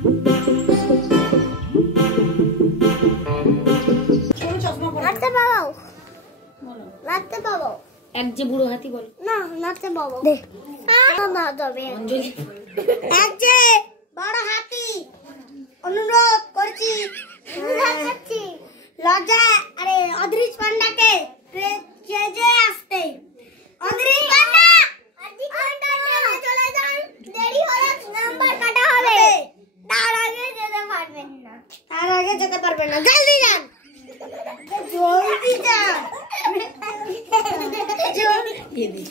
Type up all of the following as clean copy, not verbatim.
এক যে বুড়ো হাতি বল না নাচতে বাবা দে না যাবে এক যে বড় হাতি অনুরোধ করছি লজ্জা আরে অদৃশ পান্ডাকে যে আসতে অদৃশ পান্ডা চলে যান দেরি হলে নাম্বার কাটা হবে তার আগে যেতে পারবেন না জলদি যান জলদি যান দিদি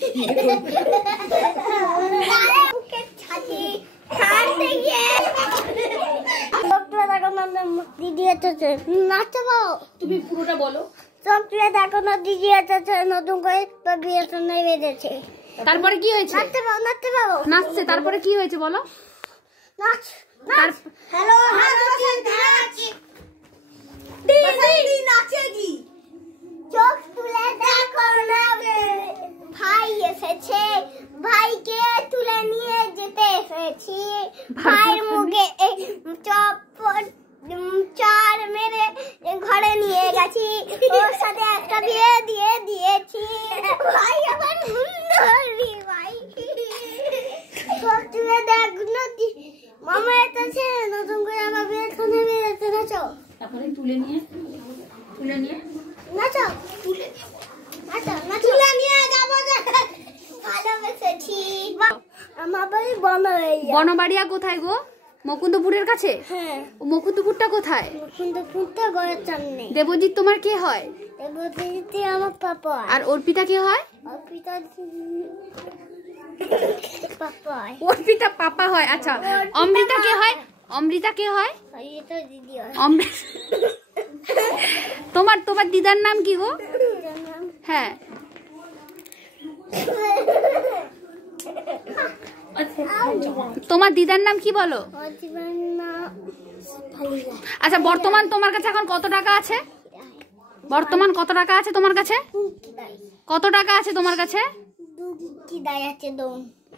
তুমি পুরোটা বলো। দেখো না দিদি নতুন করে বিয়ের বেঁধেছে। তারপরে কি হয়েছে? নাচতে পাবো নাচছে, তারপরে কি হয়েছে বলো? নাচ হ্যালো নাচেগি চোখ তুলে দেখো না ভাই এসেছে, ভাইকে তুলে নিয়ে যেতে এসেছি। ভাইয়ের মুখে চার মেরে ঘরে নিয়ে গেছি, ওর সাথে একটা বিয়ে দিয়ে দিয়েছি। ভাই আবার সুন্দরী ভাই চোখ তুলে দেখ নদী মামা এসেছে নতুন করে আমার বিয়ের খানে বেরোতে নাচো। তারপরে তুলে নিয়ে নাচো তুলে নিয়ে যাবো ভালোবেসেছি। আমার বাড়ি বনবাড়িয়া কোথায় গো? মুকুন্দপুরের কাছে? হ্যাঁ। মুকুন্দপুরটা কোথায়? মুকুন্দপুরটা গড়ের সামনে। দেবজিৎ তোমার কে হয়? দেবজিৎ আমার পাপা। আর অর্পিতা কে হয়? অর্পিতা পাপা। অর্পিতা পাপা হয়। আচ্ছা, অমৃতা কে হয়? অমৃতা কে হয়? এটা দিদি হয়। তোমার দিদার নাম কি গো? হ্যাঁ, তোমার দিদার নাম কি বলো? আচ্ছা, বর্তমান তোমার কাছে এখন কত টাকা আছে? বর্তমান কত টাকা আছে তোমার কাছে? কত টাকা আছে তোমার কাছে?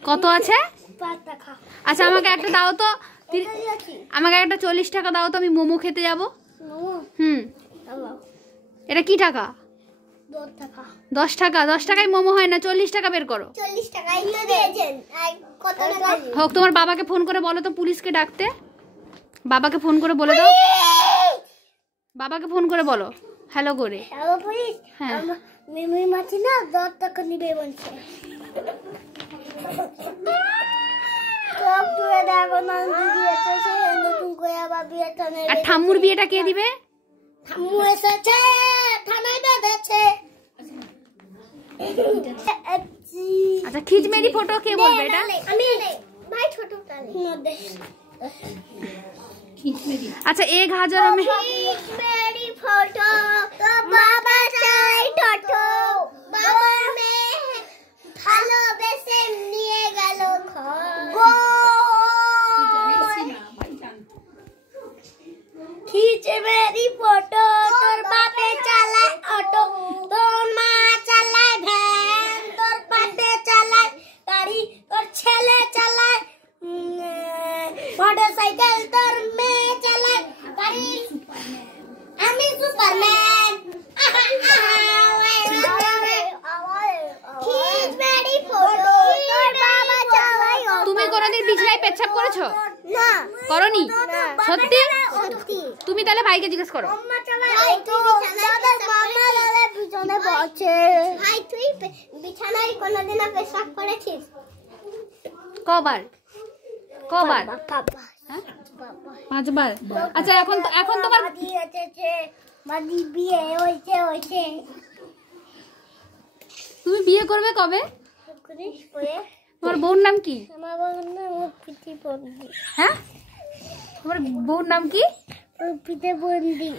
কত আছে? আচ্ছা, আমাকে একটা দাও তো, আমাকে একটা 40 টাকা দাও তো, আমি মোমো খেতে যাবো। এটা কি টাকা? 10 টাকা। 10 টাকায় মোমো হয় না, 40 টাকা বের করো। 40 টাকাই তো দিয়েছেন। কত টাকা? হোক, তোমার বাবাকে ফোন করে বলো তো পুলিশকে ডাকতে। বাবাকে ফোন করে বলে দাও, বাবাকে ফোন করে বলো হ্যালো করে। হ্যালো পুলিশ, হ্যাঁ, মিমি মাছি না 10 টাকা নিবে বলছে। সব তুই দেখো না দিদি এসেছে নতুন করে আবার বিয়েটা নেবে। আর ঠাম্মুর বিয়েটা কে দিবে? ঠাম্মু এসেছে, থানায় বেঁধেছে। আচ্ছা, খিচমেরি ফটো কে বলবে এটা? আমি ভাই ছোট তালে আচ্ছা, এক হাজার में मेरी फोटो तो बाबा चाय टोटो बाबा में ভালোবেসে নিয়ে গেল গো खींचे मेरी फोटो তোর বাপে চালায় অটো তোর মা চালায় ভ্যান তোর পাটে চালায় গাড়ি তোর ছেলে চালায় মোটরসাইকেল তোর মেয়ে চালায় গাড়ি আমি সুপারম্যান তুমি কোনোদিন বিছানায় পেচ্ছাপ করেছো? না, করনি? সত্যি? সত্যি। তুমি তাহলে ভাইকে জিজ্ঞেস করো। ভাই তুই বিছানায় বসে। ভাই তুই বিছানায় কোনোদিন পেশাব করেছিস? কবার? হ্যাঁ? 5 বার। আচ্ছা, এখন তোমার বিয়ে হয়েছে। তুমি বিয়ে করবে কবে? তোমার বউর নাম কি? আমার বউর নাম পিঠে বন্দি। হ্যাঁ, তোমার বউর নাম কি? পিঠে বন্দি।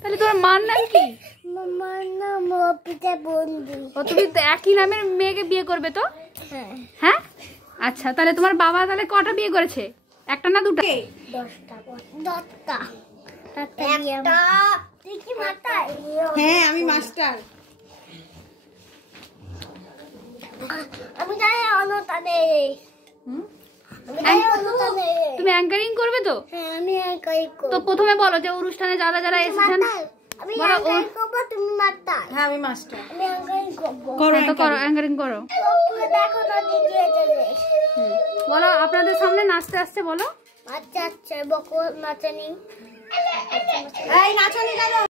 তাহলে তোমার মার নাম কি? মামার নাম পিঠে বন্দি। ও, তুমি তো একই নামের মেয়েকে বিয়ে করবে তো? হ্যাঁ। আচ্ছা, তাহলে তোমার বাবা তাহলে কটা বিয়ে করেছে? একটা না দুটো? 10টা। দেখি মাথায়। হ্যাঁ, আমি মাস্টার। আমি জানি অনুতানে তুমি অ্যাঙ্কারিং করবে তো? হ্যাঁ আমি অ্যাঙ্কারিং করব। তো প্রথমে বলো যে অনুষ্ঠানে যারা যারা এসেছেন। আমি অ্যাঙ্কারিং করব, তুমি মাস্টার। হ্যাঁ আমি মাস্টার। আমি অ্যাঙ্কারিং করব। হ্যাঁ, তো করো, অ্যাঙ্কারিং করো। তুমি দেখো না দিদি এসেছে। বলো আপনাদের সামনে নাচতে আসছে, বলো। আচ্ছা আচ্ছা বকো নাচানি। এই নাচনি কেন?